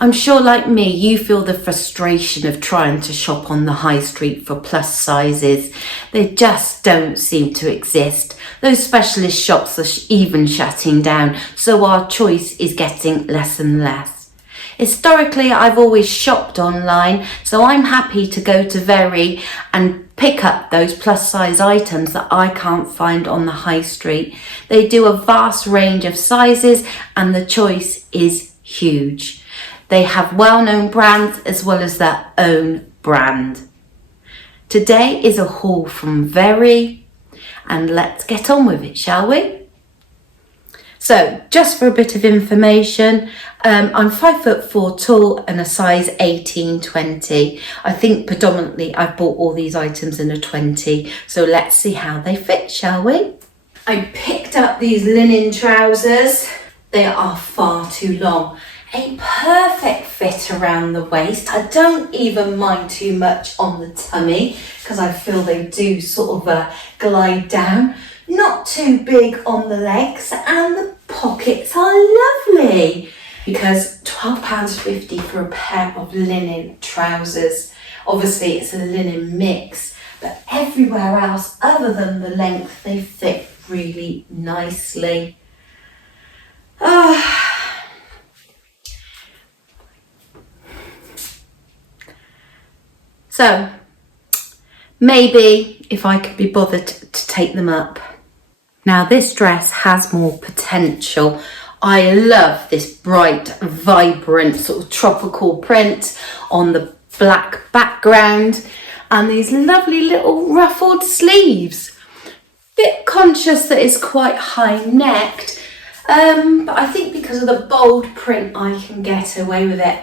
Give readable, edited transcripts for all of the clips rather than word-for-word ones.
I'm sure like me, you feel the frustration of trying to shop on the high street for plus sizes. They just don't seem to exist. Those specialist shops are even shutting down, so our choice is getting less and less. Historically, I've always shopped online, so I'm happy to go to Very and pick up those plus size items that I can't find on the high street. They do a vast range of sizes and the choice is huge. They have well-known brands as well as their own brand. Today is a haul from Very, and let's get on with it, shall we? So, just for a bit of information, I'm 5'4" tall and a size 18-20. I think predominantly I've bought all these items in a 20, so let's see how they fit, shall we? I picked up these linen trousers. They are far too long. A perfect fit around the waist. I don't even mind too much on the tummy because I feel they do sort of glide down. Not too big on the legs, and the pockets are lovely because £12.50 for a pair of linen trousers. Obviously it's a linen mix, but everywhere else other than the length they fit really nicely. So, maybe if I could be bothered to take them up. Now this dress has more potential. I love this bright, vibrant sort of tropical print on the black background and these lovely little ruffled sleeves. Bit conscious that it's quite high necked, but I think because of the bold print I can get away with it.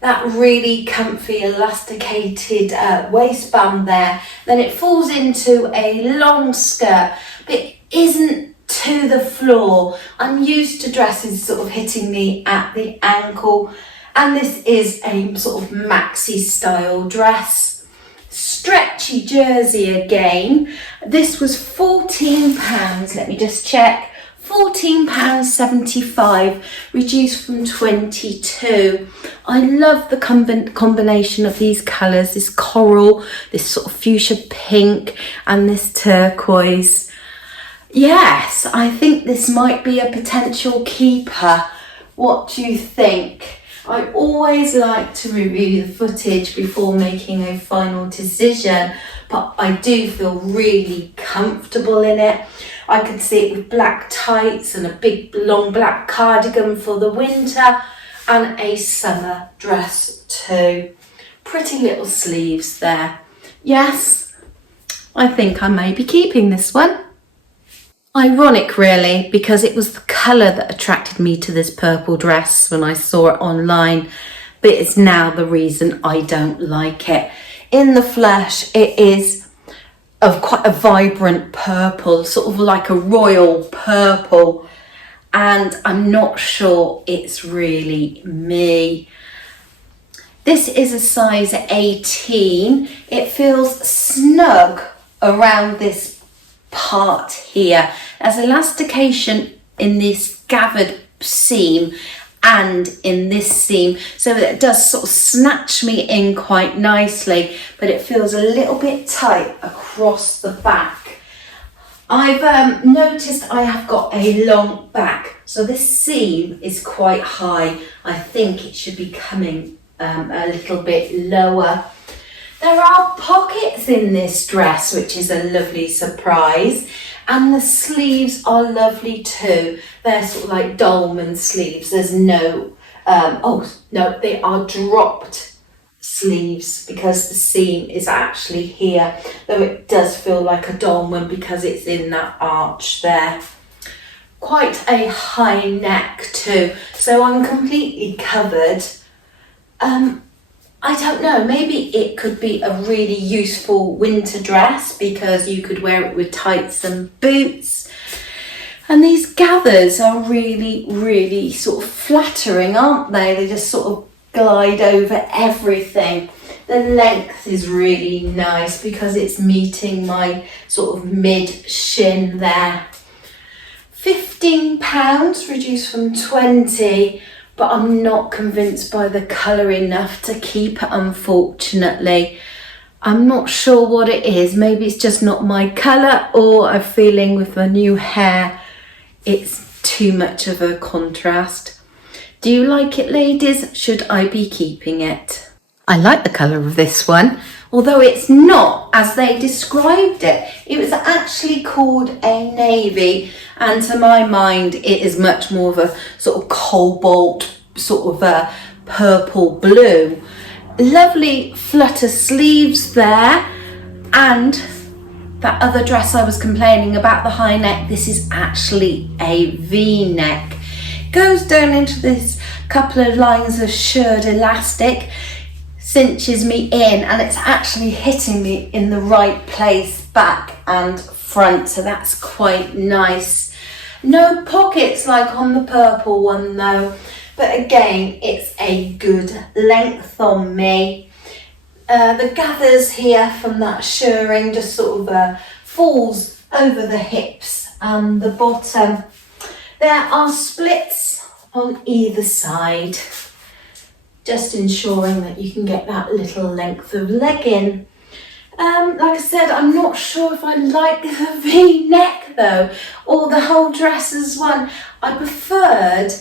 That really comfy elasticated waistband there, then it falls into a long skirt, but it isn't to the floor. I'm used to dresses sort of hitting me at the ankle, and this is a sort of maxi style dress. Stretchy jersey again. This was £14, let me just check. £14.75, reduced from 22. I love the combination of these colours, this coral, this sort of fuchsia pink and this turquoise. Yes, I think this might be a potential keeper. What do you think? I always like to review the footage before making a final decision, but I do feel really comfortable in it. I could see it with black tights and a big long black cardigan for the winter and a summer dress too. Pretty little sleeves there. Yes, I think I may be keeping this one. Ironic really, because it was the colour that attracted me to this purple dress when I saw it online, but it's now the reason I don't like it. In the flesh, it is of quite a vibrant purple, sort of like a royal purple, and I'm not sure it's really me. This is a size 18. It feels snug around this part here. There's elastication in this gathered seam and in this seam, so that it does sort of snatch me in quite nicely, but it feels a little bit tight across the back. I've noticed I have got a long back, so this seam is quite high. I think it should be coming a little bit lower. There are pockets in this dress, which is a lovely surprise. And the sleeves are lovely too. They're sort of like dolman sleeves. There's no, they are dropped sleeves because the seam is actually here. Though it does feel like a dolman because it's in that arch there. Quite a high neck too. So I'm completely covered. I don't know, maybe it could be a really useful winter dress because you could wear it with tights and boots. And these gathers are really, really sort of flattering, aren't they? They just sort of glide over everything. The length is really nice because it's meeting my sort of mid-shin there. £15, reduced from 20. but I'm not convinced by the colour enough to keep it, unfortunately. I'm not sure what it is. Maybe it's just not my colour, or I'm feeling with the new hair it's too much of a contrast. Do you like it, ladies? Should I be keeping it? I like the colour of this one, although it's not as they described it. It was actually called a navy, and to my mind it is much more of a sort of cobalt, sort of a purple blue. Lovely flutter sleeves there, and that other dress I was complaining about, the high neck, this is actually a V-neck. Goes down into this couple of lines of shirred elastic, cinches me in, and it's actually hitting me in the right place, back and front, so that's quite nice. No pockets like on the purple one though, but again it's a good length on me. The gathers here from that shirring just sort of falls over the hips and the bottom. There are splits on either side, just ensuring that you can get that little length of legging. Like I said, I'm not sure if I like the V-neck though, or the whole dress as one. I preferred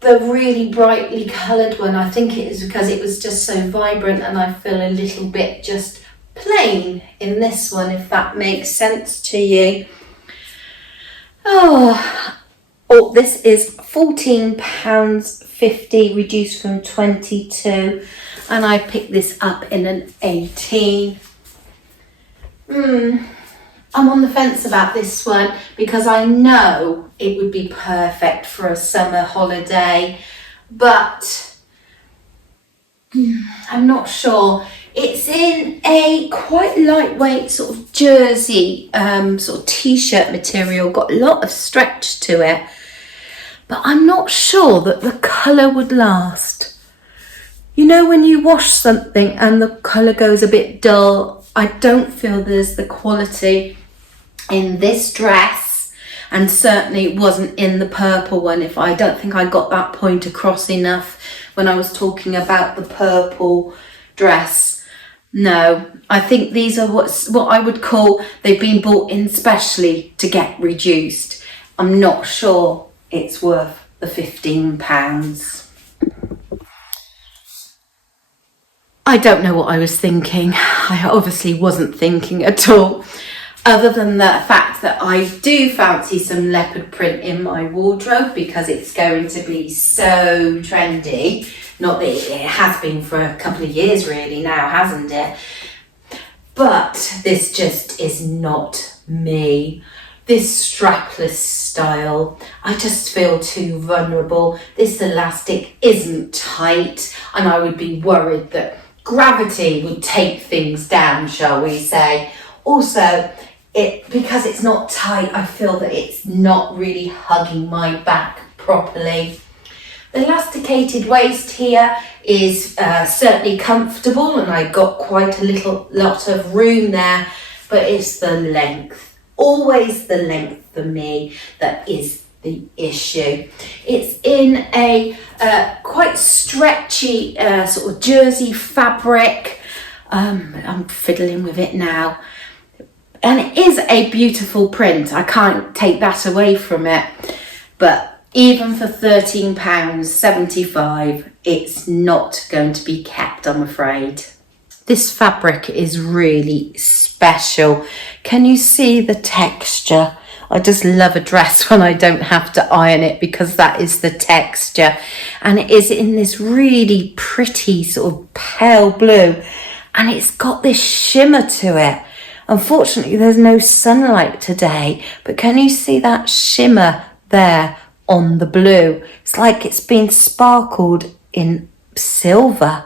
the really brightly coloured one. I think it is because it was just so vibrant, and I feel a little bit just plain in this one, if that makes sense to you. Oh, this is £14.50, reduced from 22, and I picked this up in an 18. I'm on the fence about this one because I know it would be perfect for a summer holiday, but I'm not sure. It's in a quite lightweight sort of jersey, sort of t-shirt material, got a lot of stretch to it, but I'm not sure that the colour would last. You know, when you wash something and the colour goes a bit dull, I don't feel there's the quality in this dress, and certainly it wasn't in the purple one. I don't think I got that point across enough when I was talking about the purple dress. No, I think these are what I would call, they've been bought in specially to get reduced. I'm not sure it's worth the £15. I don't know what I was thinking. I obviously wasn't thinking at all, other than the fact that I do fancy some leopard print in my wardrobe because it's going to be so trendy. Not that it has been for a couple of years really now, hasn't it? But this just is not me. This strapless style, I just feel too vulnerable. This elastic isn't tight, and I would be worried that gravity would take things down, shall we say. Also, because it's not tight, I feel that it's not really hugging my back properly. The elasticated waist here is certainly comfortable, and I got quite a lot of room there, but it's the length, always the length for me that is the issue. It's in a quite stretchy sort of jersey fabric. I'm fiddling with it now, and it is a beautiful print. I can't take that away from it, but even for £13.75, it's not going to be kept, I'm afraid. This fabric is really special. Can you see the texture? I just love a dress when I don't have to iron it, because that is the texture. And it is in this really pretty sort of pale blue, and it's got this shimmer to it. Unfortunately, there's no sunlight today, but can you see that shimmer there on the blue? It's like it's been sparkled in silver.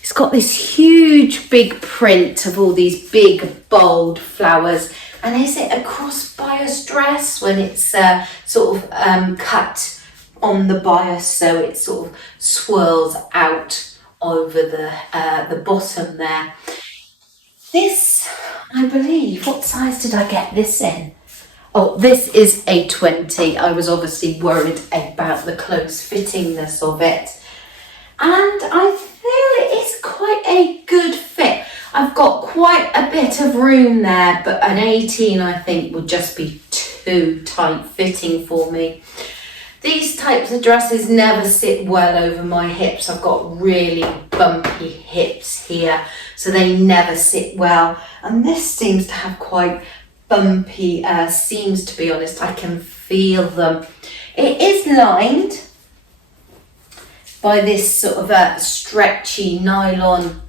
It's got this huge big print of all these big bold flowers. And is it a cross bias dress when it's sort of cut on the bias, so it sort of swirls out over the bottom there? This, I believe, what size did I get this in? Oh, this is a 20. I was obviously worried about the close fittingness of it. And I feel it is quite a good fit. I've got quite a bit of room there, but an 18 I think would just be too tight fitting for me. These types of dresses never sit well over my hips. I've got really bumpy hips here, so they never sit well. And this seems to have quite bumpy seams, to be honest. I can feel them. It is lined by this sort of a stretchy nylon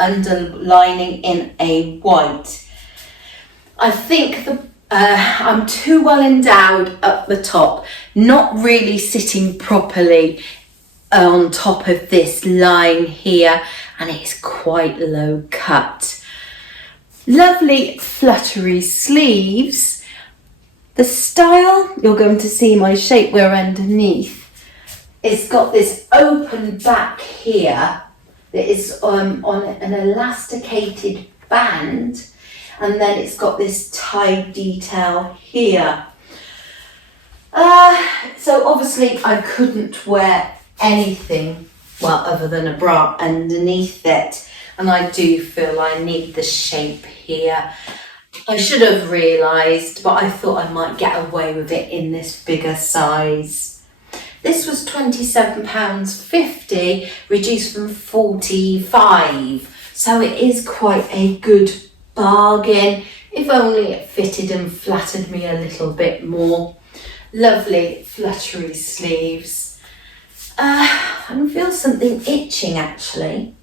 underlining in a white. I think I'm too well endowed up the top, not really sitting properly on top of this line here, and it's quite low cut. Lovely fluttery sleeves. The style, you're going to see my shapewear underneath. It's got this open back here that is on an elasticated band, and then it's got this tie detail here. So obviously I couldn't wear anything, well, other than a bra underneath it, and I do feel I need the shape here. I should have realised, but I thought I might get away with it in this bigger size. This was £27.50, reduced from £45, so it is quite a good bargain, if only it fitted and flattered me a little bit more. Lovely fluttery sleeves. I can feel something itching actually.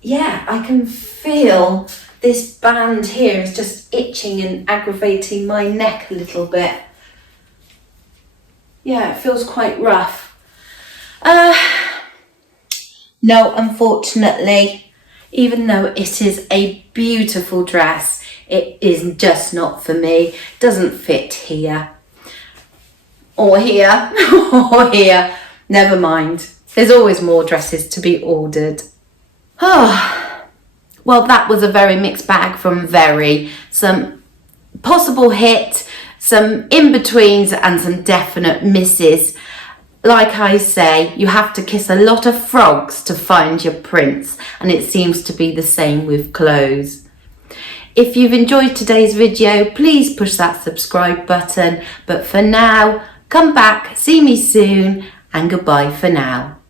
Yeah, I can feel this band here is just itching and aggravating my neck a little bit. Yeah, it feels quite rough. No, unfortunately, even though it is a beautiful dress, it is just not for me. Doesn't fit here. Or here. Or here. Never mind. There's always more dresses to be ordered. Oh, well, that was a very mixed bag from Very. Some possible hit, some in-betweens and some definite misses. Like I say, you have to kiss a lot of frogs to find your prince, and it seems to be the same with clothes. If you've enjoyed today's video, please push that subscribe button. But for now, come back, see me soon, and goodbye for now.